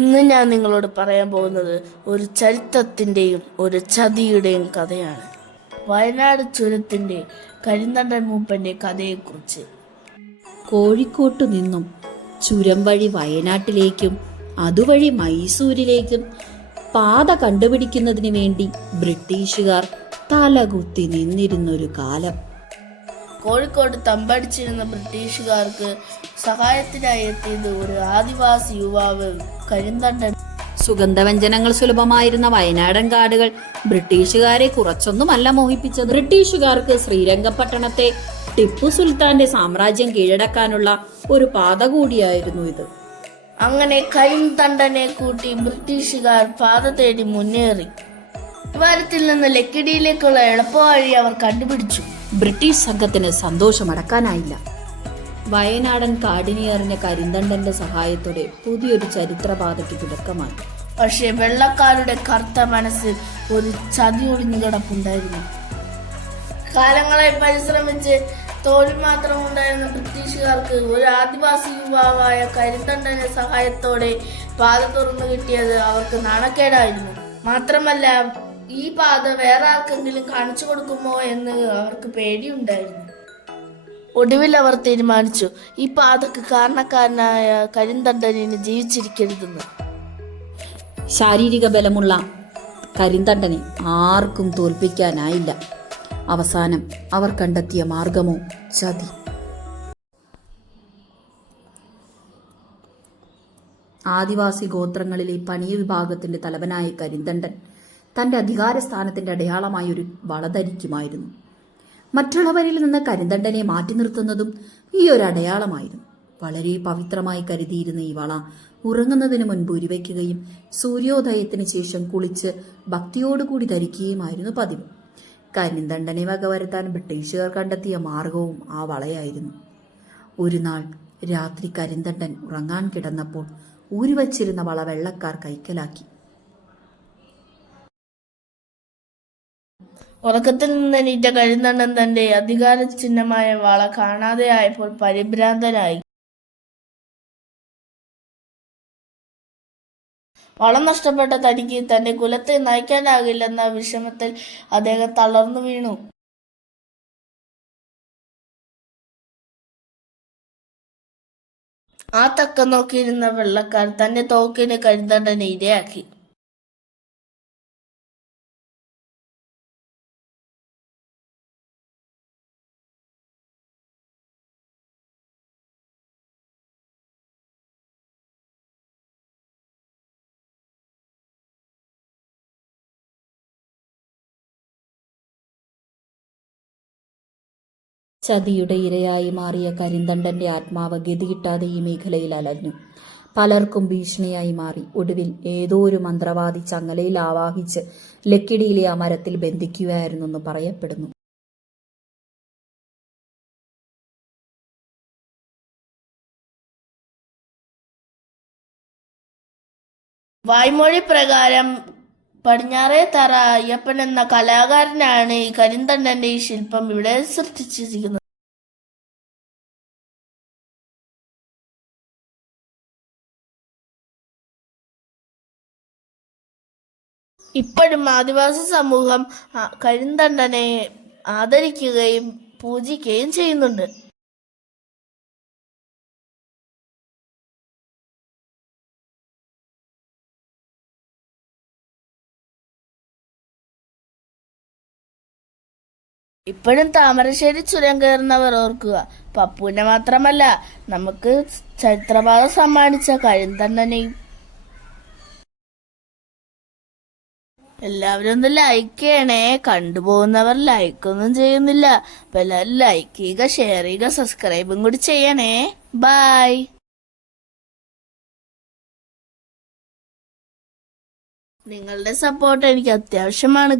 ഇന്ന് ഞാൻ നിങ്ങളോട് പറയാൻ പോകുന്നത് ഒരു ചരിത്രത്തിന്റെയും ഒരു ചതിയുടെയും കഥയാണ്. വയനാട് ചുരത്തിന്റെ കരിന്തണ്ടൻ മൂപ്പന്റെ കഥയെക്കുറിച്ച്. കോഴിക്കോട്ടു നിന്നും ചുരം വഴി വയനാട്ടിലേക്കും അതുവഴി മൈസൂരിലേക്കും പാത കണ്ടുപിടിക്കുന്നതിന് വേണ്ടി ബ്രിട്ടീഷുകാർ തലകുത്തി നിന്നിരുന്നൊരു കാലം. കോഴിക്കോട് തമ്പടിച്ചിരുന്ന ബ്രിട്ടീഷുകാർക്ക് സഹായത്തിനായി എത്തിയത് ഒരു ആദിവാസി യുവാവ് കരിന്തണ്ടൻ. സുഗന്ധവ്യഞ്ജനങ്ങൾ സുലഭമായിരുന്ന വയനാടൻ കാടുകൾ ബ്രിട്ടീഷുകാരെ കുറച്ചൊന്നുമല്ല മോഹിപ്പിച്ചത്. ബ്രിട്ടീഷുകാർക്ക് ശ്രീരംഗപട്ടണത്തെ ടിപ്പു സുൽത്താന്റെ സാമ്രാജ്യം കീഴടക്കാനുള്ള ഒരു പാത കൂടിയായിരുന്നു ഇത്. അങ്ങനെ കരിന്തണ്ടനെ കൂട്ടി ബ്രിട്ടീഷുകാർ പാത തേടി മുന്നേറി. വാരത്തിൽ നിന്ന് ലക്കിടിയിലേക്കുള്ള എളുപ്പവഴി അവർ കണ്ടുപിടിച്ചു. ബ്രിട്ടീഷ് സംഘത്തിന് സന്തോഷമടക്കാനായില്ല. വയനാടൻ കാടിനെ കരിന്തണ്ടന്റെ സഹായത്തോടെ പുതിയൊരു ചരിത്രപാതയ്ക്ക് തുടക്കമായി. പക്ഷേ വെള്ളക്കാരുടെ കറുത്ത മനസ്സിൽ ഒരു ചതി ഒളിഞ്ഞു കിടപ്പുണ്ടായിരുന്നു. കാലങ്ങളായി പരിശ്രമിച്ച് തോൽവി മാത്രം ഉണ്ടായിരുന്ന ബ്രിട്ടീഷുകാർക്ക് ഒരു ആദിവാസി യുവാവായ കരിന്തണ്ടന്റെ സഹായത്തോടെ പാത തുറന്നു കിട്ടിയത് അവർക്ക് നാണക്കേടായിരുന്നു. മാത്രമല്ല ഈ പാത വേറെ ആർക്കെങ്കിലും കാണിച്ചു കൊടുക്കുമോ എന്ന് അവർക്ക് പേടിയുണ്ടായിരുന്നു. ഒടുവിൽ അവർ തീരുമാനിച്ചു ഈ പാതക്ക് കാരണക്കാരനായ കരിന്തണ്ടനിന് ജീവിച്ചിരിക്കരുതെന്ന്. ശാരീരിക ബലമുള്ള കരിന്തണ്ടനെ ആർക്കും തോൽപ്പിക്കാനായില്ല. അവസാനം അവർ കണ്ടെത്തിയ മാർഗമോ ചതി. ആദിവാസി ഗോത്രങ്ങളിലെ പണിയ വിഭാഗത്തിന്റെ തലവനായ കരിന്തണ്ടൻ തന്റെ അധികാരസ്ഥാനത്തിന്റെ അടയാളമായ ഒരു വള ധരിക്കുമായിരുന്നു. മറ്റുള്ളവരിൽ നിന്ന് കരിന്തണ്ടനെ മാറ്റി നിർത്തുന്നതും ഈ ഒരു അടയാളമായിരുന്നു. വളരെ പവിത്രമായി കരുതിയിരുന്ന ഈ വള ഉറങ്ങുന്നതിന് മുൻപ് ഉരുവയ്ക്കുകയും സൂര്യോദയത്തിന് ശേഷം കുളിച്ച് ഭക്തിയോടുകൂടി ധരിക്കുകയുമായിരുന്നു പതിവ്. കരിന്തണ്ടനെ വകവരുത്താൻ ബ്രിട്ടീഷുകാർ കണ്ടെത്തിയ മാർഗവും ആ വളയായിരുന്നു. ഒരു നാൾ രാത്രി കരിന്തണ്ടൻ ഉറങ്ങാൻ കിടന്നപ്പോൾ ഊരിവച്ചിരുന്ന വള വെള്ളക്കാർ കൈക്കലാക്കി. ഉറക്കത്തിൽ നിന്ന് എണീറ്റ കരിന്തണ്ടൻ തന്റെ അധികാര ചിഹ്നമായ വള കാണാതെയായപ്പോൾ പരിഭ്രാന്തനായി. വളം നഷ്ടപ്പെട്ട തനിക്ക് തന്റെ കുലത്തെ നയിക്കാനാകില്ലെന്ന വിഷമത്തിൽ അദ്ദേഹം തളർന്നു വീണു. ആ തക്ക നോക്കിയിരുന്ന വെള്ളക്കാർ തന്റെ തോക്കിന് കരിന്തണ്ടനെ ഇരയാക്കി ചതിയുടെ ഇരയായി മാറിയ കരിന്തണ്ടന്റെ ആത്മാവ് ഗതികിട്ടാതെ ഈ മേഖലയിൽ അലഞ്ഞു. പലർക്കും ഭീഷണിയായി മാറി. ഒടുവിൽ ഏതോ ഒരു മന്ത്രവാദി ചങ്ങലയിൽ ആവാഹിച്ച് ലക്കിടിയിലെ ആ മരത്തിൽ ബന്ധിക്കുകയായിരുന്നെന്ന് പറയപ്പെടുന്നു. വായ്മൊഴി പ്രകാരം പടിഞ്ഞാറേ തറ അയ്യപ്പൻ എന്ന കലാകാരനാണ് ഈ കരിന്തണ്ടന്റെ ഈ ശില്പം ഇവിടെ സൃഷ്ടിച്ചിരിക്കുന്നത്. ഇപ്പോഴും ആദിവാസി സമൂഹം കരിന്തണ്ടനെ ആദരിക്കുകയും പൂജിക്കുകയും ചെയ്യുന്നുണ്ട്. ഇപ്പോഴും താമരശ്ശേരി ചുരം കയറുന്നവർ ഓർക്കുക. പപ്പുവിനെ മാത്രമല്ല നമുക്ക് ചരിത്രഭാഗം സമ്മാനിച്ച കഴിന്തണ്ണനെയും എല്ലാവരും ഒന്ന് ലൈക്ക് ചെയ്യണേ. കണ്ടുപോകുന്നവർ ലൈക്കൊന്നും ചെയ്യുന്നില്ല. അപ്പൊ എല്ലാവരും ലൈക്ക് ചെയ്യുക ഷെയർ ചെയ്യുക സബ്സ്ക്രൈബും കൂടി ചെയ്യണേ. ബായ് നിങ്ങളുടെ സപ്പോർട്ട് എനിക്ക് അത്യാവശ്യമാണ്